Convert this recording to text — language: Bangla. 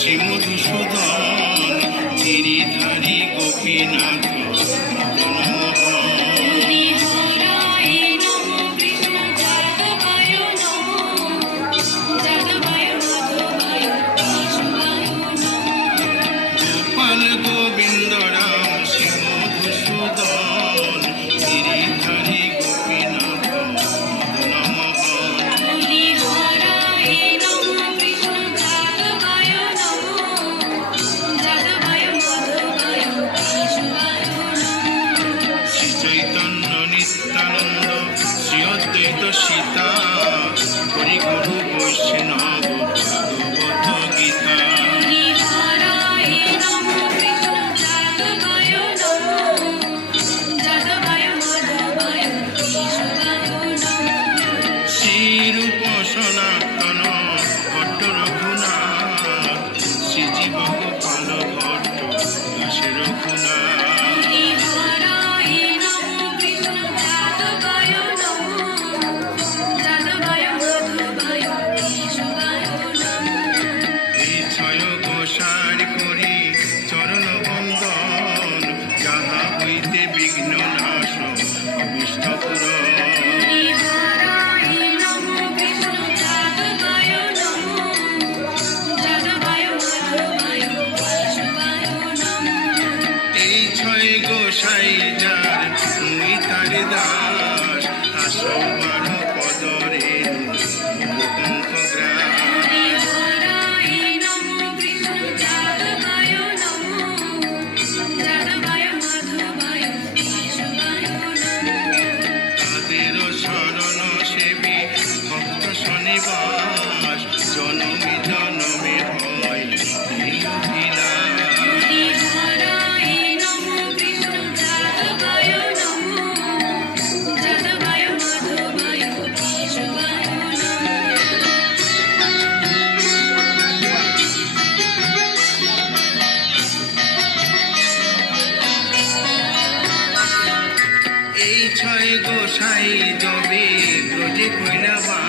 শ্রী মধুসূদন গিরিধারী গোপীনাথ গোপাল গোবিন্দ রাম শ্রী মধুসূদন গিরিধারী গোপীনাথ নিত্যানন্দ শ্রী অদ্বৈত সীতা হরি গুরু বৈষ্ণব ভগবত গীতা শ্রীরূপ সনাতন ভট্ট রঘুনাথ শ্রীজীব গোপাল ভট্ট দাসে রঘুনাথ করি চরণ বন্দন যাহা হইতে বিঘ্ন নাশ অবিষ্ট পুরন এই ছয় গোসাই যার মুই তার দাস আসবার পদরে পঙ্ক গ্রাস শরণ সেবী ভক্ত শনিবাস জনমে জনমে হয় এই ছয় গোসাই যবে ব্রজে কইলা